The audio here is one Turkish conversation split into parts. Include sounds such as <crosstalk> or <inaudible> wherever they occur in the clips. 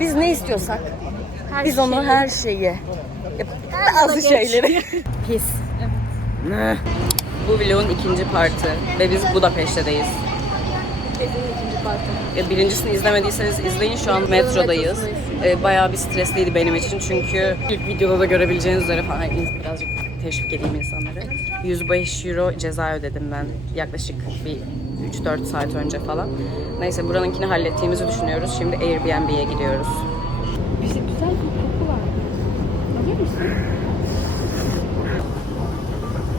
Biz ne istiyorsak biz onu her şeyi bazı şeyleri <laughs> pis. Ne? Bu vlogun ikinci partı ve biz Budapeşte'deyiz. E, Birincisini izlemediyseniz izleyin. Şu an metrodayız. E, Bayağı bir stresliydi benim için çünkü ilk videoda da görebileceğiniz üzere falan birazcık teşvik edeyim insanları. 105 euro ceza ödedim ben yaklaşık bir 3-4 saat önce falan. Neyse buranınkini hallettiğimizi düşünüyoruz. Şimdi Airbnb'ye gidiyoruz. Bize güzel bir koku var. Alıyor musun?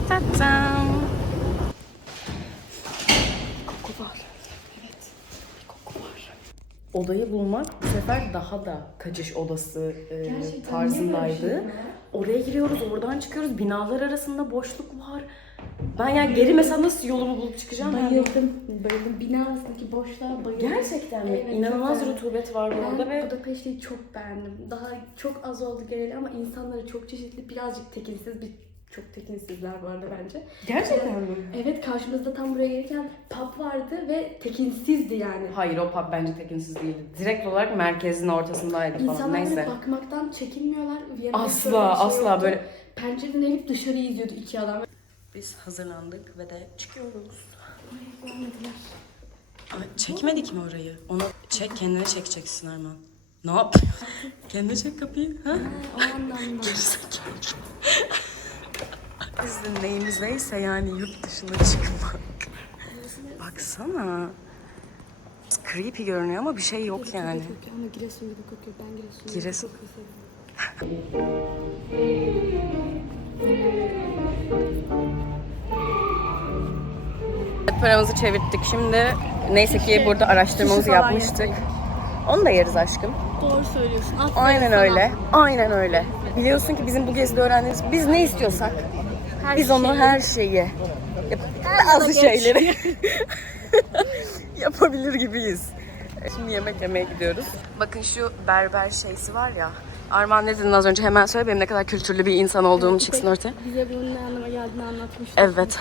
Tatam. Koku var. Evet. Bir koku var. Odayı bulmak bu sefer daha da kaçış odası e, Gerçekten tarzındaydı. şey Oraya giriyoruz, oradan çıkıyoruz. Binalar arasında boşluk var. Ben yani geri mesela nasıl yolumu bulup çıkacağım? Bayıldım. Bayıldım. Bina arasındaki boşluğa bayıldım. Gerçekten mi? Evet, İnanılmaz çok rutubet var Ben orada ve Budapeşte'yi çok beğendim. Daha çok az oldu geleli ama insanları çok çeşitli, birazcık tekinsiz bir çok tekinsizler bu arada bence. gerçekten mi? Evet karşımızda tam buraya gelirken pub vardı ve tekinsizdi yani. Hayır o pub bence tekinsiz değildi. Direkt olarak merkezin ortasındaydı falan. İnsanlar Neyse. bakmaktan çekinmiyorlar. Asla, şey asla yoktu. böyle- Pencereden eğilip dışarıyı izliyordu iki adam. Biz hazırlandık ve de çıkıyoruz. Görmediler. Ay, çekmedik mi orayı? Onu çek, kendine çekeceksin Arman. Ne yapıyorsun? kendine çek kapıyı. Ha? O anlamda. Bizim neyimiz neyse yani yurt dışına çıkmak. Baksana. Creepy görünüyor ama bir şey yok yani. Ama Giresun gibi kokuyor. Ben Giresun Giresun. <laughs> Paramızı çevirttik. Şimdi neyse ki burada araştırmamızı Sushi falan yapmıştık. Onu da yeriz aşkım. Doğru söylüyorsun. Aferin Aynen sana. öyle. Aynen öyle. Biliyorsun ki bizim bu gezide öğrendiğimiz biz ne istiyorsak Her biz onu şeyi- her şeyi yap- bazı geç. şeyleri <laughs> yapabilir gibiyiz. Şimdi yemek yemeye gidiyoruz. Bakın şu berber şeysi var ya. Armağan ne dedin az önce hemen söyle benim ne kadar kültürlü bir insan olduğum çıksın ortaya. Bize bunun ne anlama geldiğini anlatmıştı. Evet.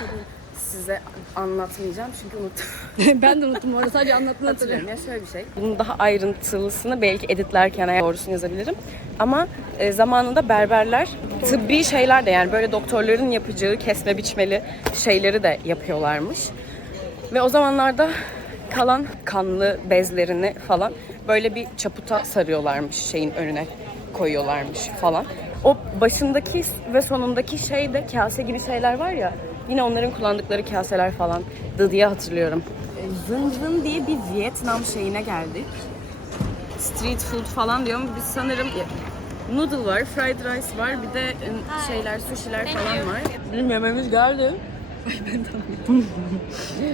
Size anlatmayacağım çünkü unuttum. <laughs> <laughs> ben de unuttum orada sadece anlattığını hatırlıyorum. Ya şöyle bir şey. Bunun daha ayrıntılısını belki editlerken doğrusunu yazabilirim. Ama e, zamanında berberler tıbbi şeyler de yani böyle doktorların yapacağı kesme biçmeli şeyleri de yapıyorlarmış. Ve o zamanlarda kalan kanlı bezlerini falan böyle bir çaputa sarıyorlarmış şeyin önüne koyuyorlarmış falan. O başındaki ve sonundaki şey de kase gibi şeyler var ya yine onların kullandıkları kaseler falan diye hatırlıyorum. Zın Zın diye bir Vietnam şeyine geldik. Street food falan diyor ama biz sanırım noodle var, fried rice var, bir de e, şeyler, sushi'ler falan var. Bizim yemeğimiz geldi.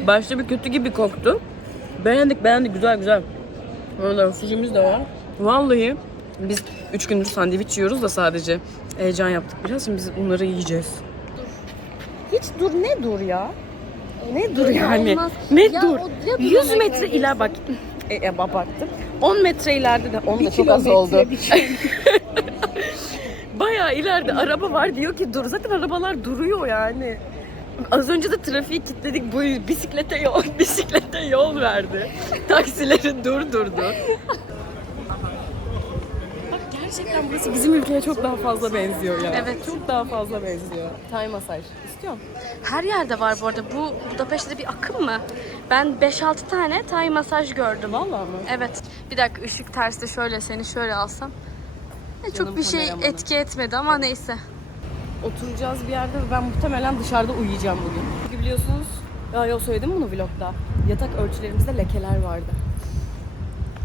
Başta bir kötü gibi koktu. Beğendik beğendik güzel güzel. Valla sushi'miz de var. Vallahi biz 3 gündür sandviç yiyoruz da sadece. Heyecan yaptık biraz. Şimdi biz bunları yiyeceğiz. Hiç dur ne dur ya? Ne dur yani? olmaz. Ne Ya dur? o- ya 100 duran metre iler bak. E, e, abarttım. 10 metre ileride de 10 da çok az oldu. şey. <laughs> Bayağı ileride araba var diyor ki dur. Zaten arabalar duruyor yani. Az önce de trafiği kilitledik. Bu bisiklete yol, <laughs> bisiklete yol verdi. Taksileri durdurdu. Gerçekten burası bizim ülkeye çok daha fazla benziyor ya. Evet. Çok daha fazla benziyor. Thai masaj. İstiyorum. Her yerde var bu arada. Bu Budapeşte'de bir akım mı? Ben 5-6 tane Thai masaj gördüm. Vallahi mı? Evet. Bir dakika ışık terste şöyle seni şöyle alsam. E, çok bir şey kameramanım. etki etmedi ama neyse. Oturacağız bir yerde ve ben muhtemelen dışarıda uyuyacağım bugün. Çünkü biliyorsunuz, ya yo söyledim bunu vlogda. Yatak örtülerimizde lekeler vardı.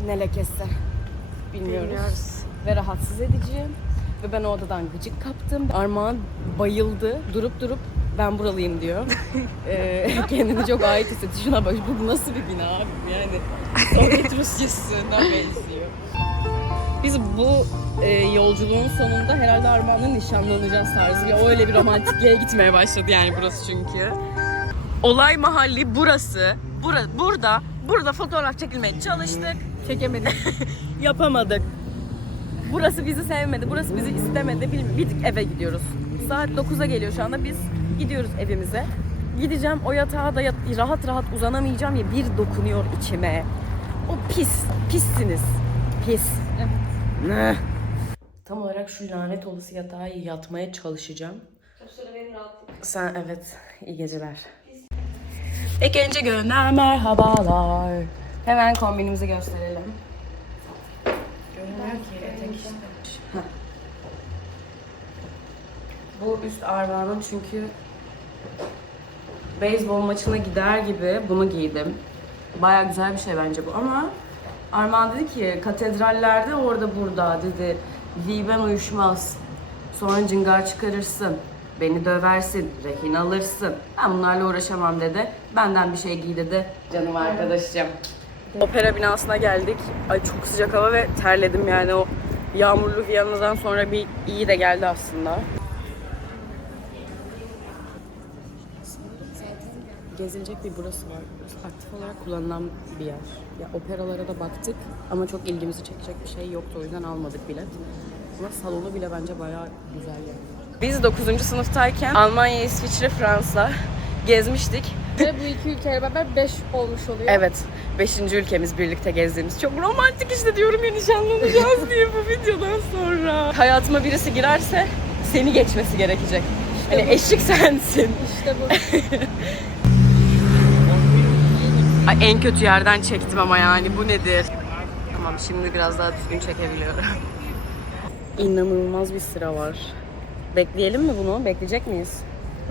Ne lekesi? Bilmiyoruz. Bilmiyoruz. Ve rahatsız edici. Ve ben o odadan gıcık kaptım. Armağan bayıldı. Durup durup ben buralıyım diyor. <laughs> ee, kendini çok ait hissetti. Şuna bak bu nasıl bir bina abi yani. Sovyet Rusyası'na benziyor. Biz bu e, yolculuğun sonunda herhalde Armağan'la nişanlanacağız tarzı bir öyle bir romantikliğe gitmeye başladı yani burası çünkü. Olay mahalli burası. Bura, burada, burada fotoğraf çekilmeye çalıştık. Çekemedim. <laughs> Yapamadık. Burası bizi sevmedi, burası bizi istemedi. Bilmiyorum. Bir eve gidiyoruz. Saat 9'a geliyor şu anda. Biz gidiyoruz evimize. Gideceğim o yatağa da yat- rahat rahat uzanamayacağım ya bir dokunuyor içime. O pis, pissiniz. Pis. Ne? Tam olarak şu lanet olası yatağa yatmaya çalışacağım. Sonra benim rahatlık. Sen evet iyi geceler. İkinci günden merhabalar. Hemen kombinimizi gösterelim. Görünmüyor ki etek işte. Heh. Bu üst armağanın çünkü beyzbol maçına gider gibi bunu giydim. Baya güzel bir şey bence bu ama Armağan dedi ki katedrallerde orada burada dedi. Viben uyuşmaz. Sonra cıngar çıkarırsın. Beni döversin, rehin alırsın. Ben bunlarla uğraşamam dedi. Benden bir şey giy dedi. Canım arkadaşım. Opera binasına geldik. Ay çok sıcak hava ve terledim yani o yağmurlu Viyana'dan sonra bir iyi de geldi aslında. gezilecek bir burası var. Aktif olarak kullanılan bir yer. Ya operalara da baktık ama çok ilgimizi çekecek bir şey yoktu o yüzden almadık bilet. Ama salonu bile bence bayağı güzel yani. Biz 9. sınıftayken Almanya, İsviçre, Fransa gezmiştik. Ve bu iki ülkeyle beraber 5 olmuş oluyor. Evet, 5. ülkemiz birlikte gezdiğimiz. Çok romantik işte diyorum ya nişanlanacağız diye bu videodan sonra. Hayatıma birisi girerse seni geçmesi gerekecek. Hani eşlik sensin. İşte bu. <laughs> Ay, en kötü yerden çektim ama yani bu nedir? Tamam şimdi biraz daha düzgün çekebiliyorum. İnanılmaz bir sıra var. Bekleyelim mi bunu? Bekleyecek miyiz?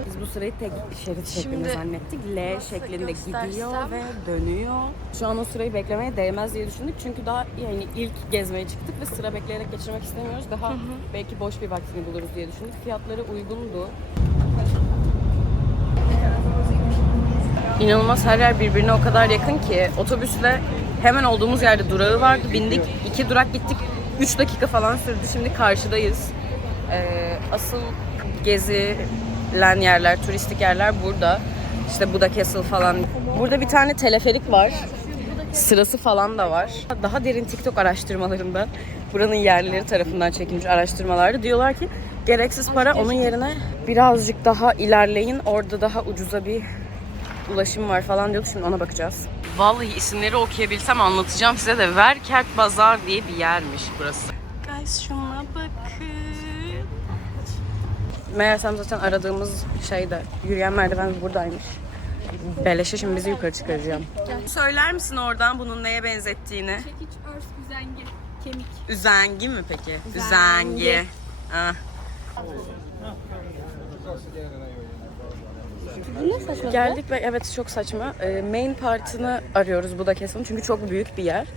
Biz bu sırayı tek şerit şeklinde zannettik. L şeklinde gidiyor göstersem? ve dönüyor. Şu an o sırayı beklemeye değmez diye düşündük. Çünkü daha yani ilk gezmeye çıktık ve sıra bekleyerek geçirmek istemiyoruz. Daha belki boş bir vaktini buluruz diye düşündük. Fiyatları uygundu. İnanılmaz her yer birbirine o kadar yakın ki otobüsle hemen olduğumuz yerde durağı vardı. Bindik, iki durak gittik. Üç dakika falan sürdü. Şimdi karşıdayız. Ee, asıl gezilen yerler, turistik yerler burada. İşte Buda Castle falan. Burada bir tane teleferik var. Sırası falan da var. Daha derin TikTok araştırmalarında buranın yerlileri tarafından çekilmiş araştırmalarda diyorlar ki gereksiz para onun yerine birazcık daha ilerleyin orada daha ucuza bir ulaşım var falan diyordu. Şimdi ona bakacağız. Vallahi isimleri okuyabilsem anlatacağım size de Verkert Bazar diye bir yermiş burası. Guys şuna bakın. Meğersem zaten aradığımız şey de yürüyen merdiven buradaymış. Beleşe şimdi bizi yukarı çıkaracağım. Söyler misin oradan bunun neye benzettiğini? Çekiç, örs, üzengi, kemik. Üzengi mi peki? Üzengi. Üzengi. Ah. Bu? Geldik ve evet çok saçma. Ee, main partını arıyoruz Buda Castle'ın çünkü çok büyük bir yer.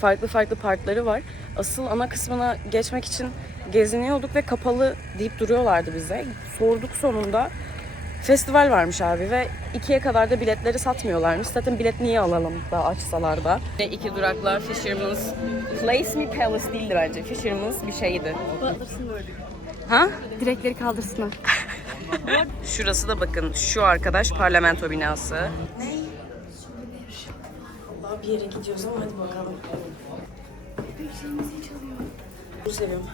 Farklı farklı partları var. Asıl ana kısmına geçmek için geziniyorduk ve kapalı deyip duruyorlardı bize. Sorduk sonunda. Festival varmış abi ve ikiye kadar da biletleri satmıyorlarmış. Zaten bilet niye alalım da açsalar da. Ve iki duraklar Fisherman's Place mi Palace değildi bence. Fisherman's bir şeydi. Kaldırsınlar. Ha? Direkleri kaldırsınlar. Şurası da bakın şu arkadaş parlamento binası. Bir yere gidiyoruz ama hadi bakalım. Dur seviyorum.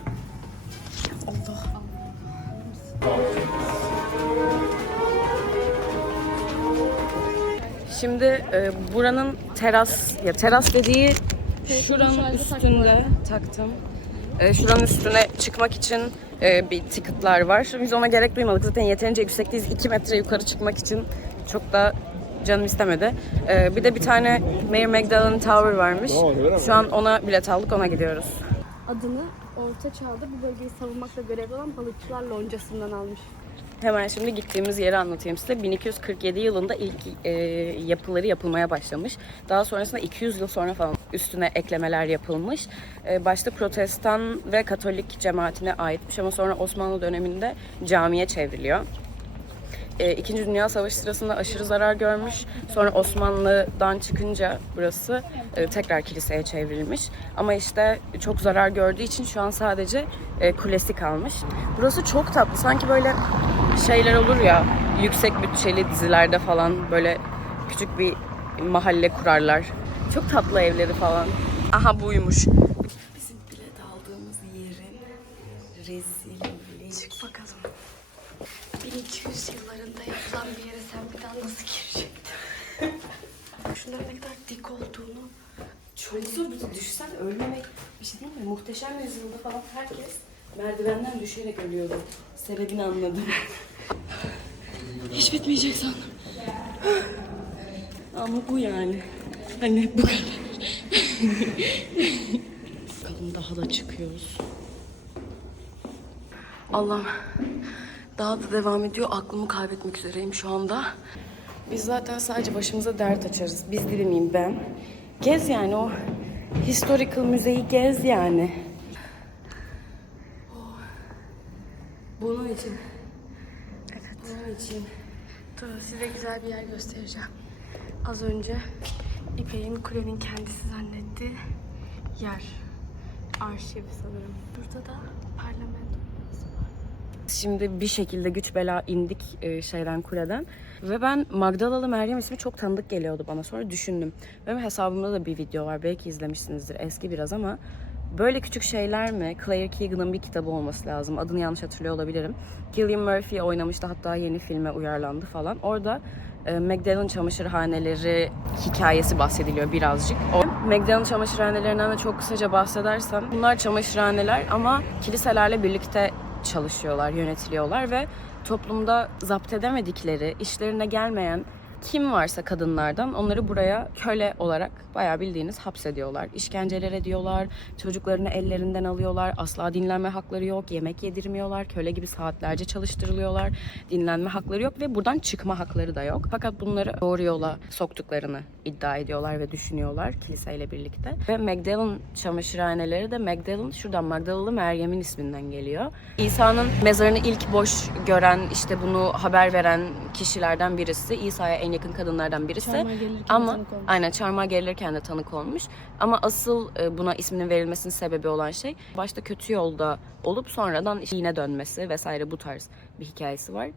Allah. Şimdi e, buranın teras ya teras dediği şuranın üstünde taktım. E, şuranın üstüne çıkmak için e, bir ticketlar var. Biz ona gerek duymadık. Zaten yeterince yüksekteyiz. 2 metre yukarı çıkmak için çok da canım istemedi. E, bir de bir tane Mayor Magdalene Tower varmış. Şu an ona bilet aldık. Ona gidiyoruz. Adını Orta Çağ'da bu bölgeyi savunmakla görevli olan balıkçılar loncasından almış. Hemen şimdi gittiğimiz yeri anlatayım size. 1247 yılında ilk e, yapıları yapılmaya başlamış. Daha sonrasında 200 yıl sonra falan üstüne eklemeler yapılmış. E, başta Protestan ve Katolik cemaatine aitmiş ama sonra Osmanlı döneminde camiye çevriliyor. E, İkinci Dünya Savaşı sırasında aşırı zarar görmüş. Sonra Osmanlı'dan çıkınca burası e, tekrar kiliseye çevrilmiş. Ama işte çok zarar gördüğü için şu an sadece e, kulesi kalmış. Burası çok tatlı. Sanki böyle şeyler olur ya yüksek bütçeli dizilerde falan böyle küçük bir mahalle kurarlar. Çok tatlı evleri falan. Aha buymuş. Bizim bilet aldığımız yerin rezilliği. Çık bakalım. 1200 yıllarında yapılan bir yere sen bir daha nasıl girecektin? <laughs> Şunların ne kadar dik olduğunu Çok Şöyle burada düşsen ölmemek bir şey değil mi? Muhteşem yüzyılda falan herkes merdivenden düşerek ölüyordu. Sebebini anladım. <laughs> Hiç bitmeyecek sandım. <gasps> Ama bu yani. Hani bu kadar. <laughs> Bakalım daha da çıkıyoruz. Allah'ım. Daha da devam ediyor. Aklımı kaybetmek üzereyim şu anda. Biz zaten sadece başımıza dert açarız. Biz değil miyim ben? Gez yani o historical müzeyi gez yani. Oh. Bunun için. Evet. Bunun için. Dur size güzel bir yer göstereceğim. Az önce İpek'in kulenin kendisi zannettiği yer. Arşiv sanırım. Burada da var. Şimdi bir şekilde güç bela indik e, şeyden kuleden. Ve ben Magdalalı Meryem ismi çok tanıdık geliyordu bana. Sonra düşündüm. Benim hesabımda da bir video var. Belki izlemişsinizdir. Eski biraz ama böyle küçük şeyler mi? Claire Keegan'ın bir kitabı olması lazım. Adını yanlış hatırlıyor olabilirim. Cillian Murphy oynamıştı. Hatta yeni filme uyarlandı falan. Orada e, Magdalen çamaşırhaneleri hikayesi bahsediliyor birazcık. O Magdalen çamaşırhanelerinden de çok kısaca bahsedersem bunlar çamaşırhaneler ama kiliselerle birlikte çalışıyorlar, yönetiliyorlar ve toplumda zapt edemedikleri, işlerine gelmeyen kim varsa kadınlardan onları buraya köle olarak bayağı bildiğiniz hapsediyorlar. İşkenceler ediyorlar, çocuklarını ellerinden alıyorlar, asla dinlenme hakları yok, yemek yedirmiyorlar, köle gibi saatlerce çalıştırılıyorlar, dinlenme hakları yok ve buradan çıkma hakları da yok. Fakat bunları doğru yola soktuklarını iddia ediyorlar ve düşünüyorlar kiliseyle birlikte. Ve Magdalen çamaşırhaneleri de Magdalen, şuradan Magdalalı Meryem'in isminden geliyor. İsa'nın mezarını ilk boş gören, işte bunu haber veren kişilerden birisi. İsa'ya en yakın kadınlardan birisi. Çarmıha gelirken Ama tanık olmuş. aynen çarmıha gelirken de tanık olmuş. Ama asıl e, buna isminin verilmesinin sebebi olan şey başta kötü yolda olup sonradan yine dönmesi vesaire bu tarz bir hikayesi var.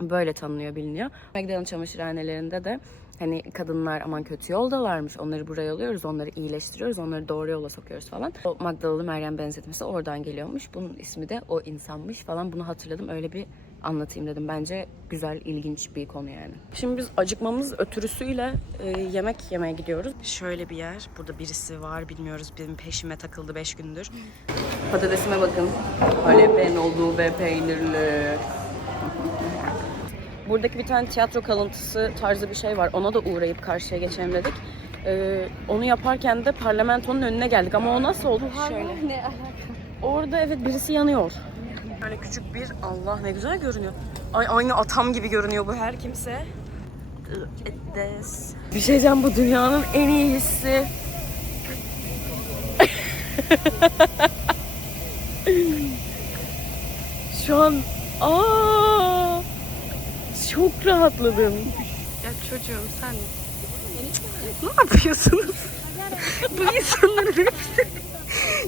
Böyle tanınıyor, biliniyor. Magdalene çamaşırhanelerinde de hani kadınlar aman kötü yoldalarmış. Onları buraya alıyoruz, onları iyileştiriyoruz, onları doğru yola sokuyoruz falan. O Magdalalı Meryem benzetmesi oradan geliyormuş. Bunun ismi de o insanmış falan. Bunu hatırladım. Öyle bir anlatayım dedim. Bence güzel, ilginç bir konu yani. Şimdi biz acıkmamız ötürüsüyle e, yemek yemeye gidiyoruz. Şöyle bir yer. Burada birisi var. Bilmiyoruz. Benim peşime takıldı 5 gündür. Patatesime bakın. Halep'in olduğu ve peynirli. Buradaki bir tane tiyatro kalıntısı tarzı bir şey var. Ona da uğrayıp karşıya geçelim dedik. Ee, onu yaparken de parlamentonun önüne geldik ama o nasıl oldu? Şöyle. Ne alaka? Orada evet birisi yanıyor. Böyle küçük bir Allah ne güzel görünüyor. Ay aynı atam gibi görünüyor bu her kimse. Bir şey diyeceğim bu dünyanın en iyi hissi. <laughs> Şu an aa çok rahatladım. Ya çocuğum sen Ne yapıyorsunuz? <laughs> Bu insanların hepsi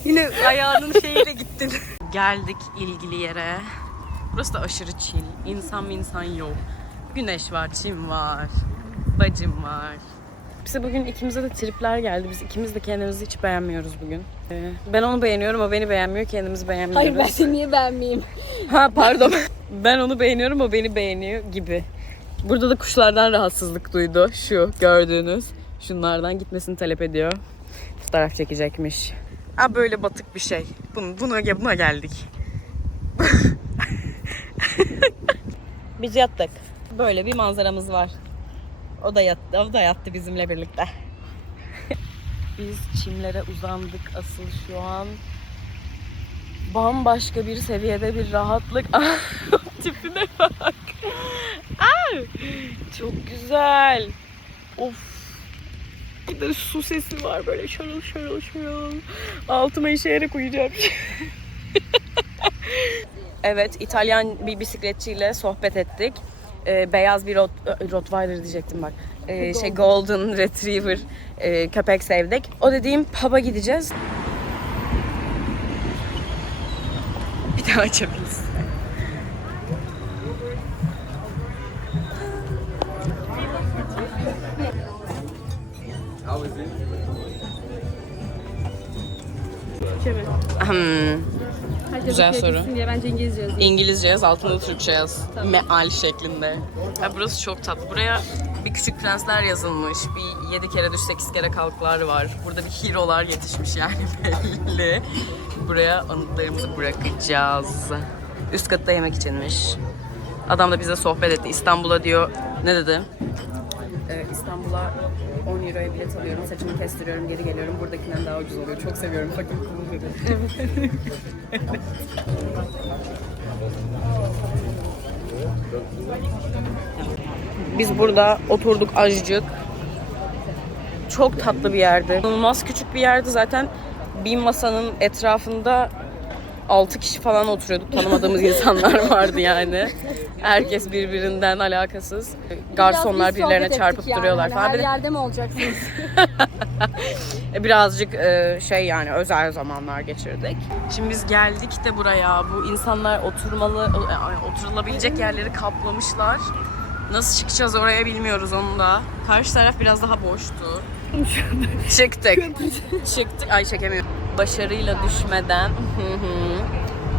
yine ayağının şeyiyle gittin. Geldik ilgili yere. Burası da aşırı chill. İnsan mı insan yok. Güneş var, çim var. Bacım var. Bize bugün ikimize de tripler geldi. Biz ikimiz de kendimizi hiç beğenmiyoruz bugün. Ee, ben onu beğeniyorum, o beni beğenmiyor. Kendimizi beğenmiyoruz. Hayır ben seni niye beğenmeyeyim? <laughs> Ha pardon. ben onu beğeniyorum, o beni beğeniyor gibi. Burada da kuşlardan rahatsızlık duydu. Şu gördüğünüz. Şunlardan gitmesini talep ediyor. Fotoğraf çekecekmiş. Ha böyle batık bir şey. Bunu, buna, buna geldik. <laughs> Biz yattık. Böyle bir manzaramız var. O da yattı, o da yattı bizimle birlikte. <laughs> Biz çimlere uzandık asıl şu an. Bambaşka bir seviyede bir rahatlık. <laughs> Tipine bak. Aa, çok güzel. Of. Bir de su sesi var böyle şarıl şarıl şarıl. Altıma işeyerek uyuyacağım. <laughs> evet, İtalyan bir bisikletçiyle sohbet ettik. Ee, beyaz bir rot, Rottweiler diyecektim bak. Ee, şey Golden Retriever e, köpek sevdik. O dediğim pub'a gideceğiz. Bir daha açabiliriz. Hmm. Herkes Güzel okuyabilsin soru. Diye bence İngilizce yazayım. İngilizce yaz, altında Türkçe yaz. Meal şeklinde. Ya burası çok tatlı. Buraya bir küçük prensler yazılmış. Bir yedi kere düş sekiz kere kalklar var. Burada bir hero'lar yetişmiş yani <laughs> belli. Buraya anıtlarımızı bırakacağız. Üst katta yemek içinmiş. Adam da bize sohbet etti. İstanbul'a diyor. Ne dedi? Ee, İstanbul'a 10 euroya bilet alıyorum. Saçımı kestiriyorum, geri geliyorum. Buradakinden daha ucuz oluyor. Çok seviyorum. Fucking cool dedi. Biz burada oturduk azıcık. Çok tatlı bir yerdi. İnanılmaz küçük bir yerdi zaten. Bir masanın etrafında 6 kişi falan oturuyorduk. Tanımadığımız <laughs> insanlar vardı yani. Herkes birbirinden alakasız. Garsonlar birilerine çarpıp duruyorlar falan. Her Bir de- yerde mi olacaksınız? <laughs> <laughs> E, Birazcık e, şey yani özel zamanlar geçirdik. Şimdi biz geldik de buraya. Bu insanlar oturmalı, e, oturulabilecek yerleri kaplamışlar. Nasıl çıkacağız oraya bilmiyoruz onu da. Karşı taraf biraz daha boştu. Çıktık. Çıktık. Ay çekemiyorum. Başarıyla düşmeden hı hı.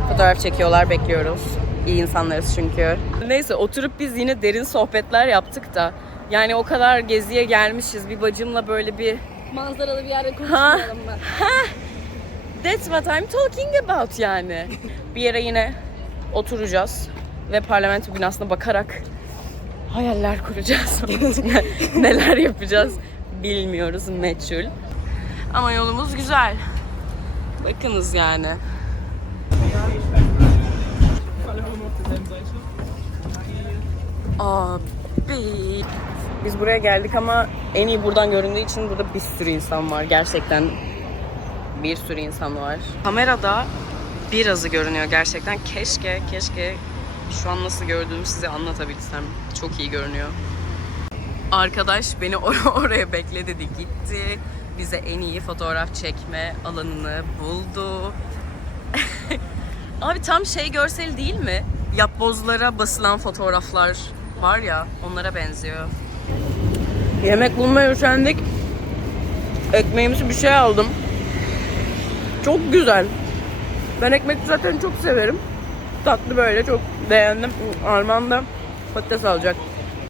Fotoğraf çekiyorlar bekliyoruz. İyi insanlarız çünkü. Neyse oturup biz yine derin sohbetler yaptık da. Yani o kadar geziye gelmişiz. Bir bacımla böyle bir Manzaralı bir yerde konuşmayalım mı? That's what I'm talking about yani. bir yere yine oturacağız ve parlamento binasına bakarak hayaller kuracağız. <laughs> Neler yapacağız bilmiyoruz meçhul. Ama yolumuz güzel. Bakınız yani. Abi. Biz buraya geldik ama en iyi buradan göründüğü için burada bir sürü insan var. Gerçekten bir sürü insan var. Kamerada birazı görünüyor gerçekten. Keşke, keşke şu an nasıl gördüğümü size anlatabilsem. Çok iyi görünüyor. Arkadaş beni <laughs> or- oraya bekle dedi gitti. Bize en iyi fotoğraf çekme alanını buldu. <laughs> Abi tam şey görsel değil mi? Yapbozlara basılan fotoğraflar var ya onlara benziyor. Yemek bulmaya üşendik. Ekmeğimizi bir şey aldım. Çok güzel. Ben ekmek zaten çok severim. Tatlı böyle çok beğendim. Armağan da patates alacak.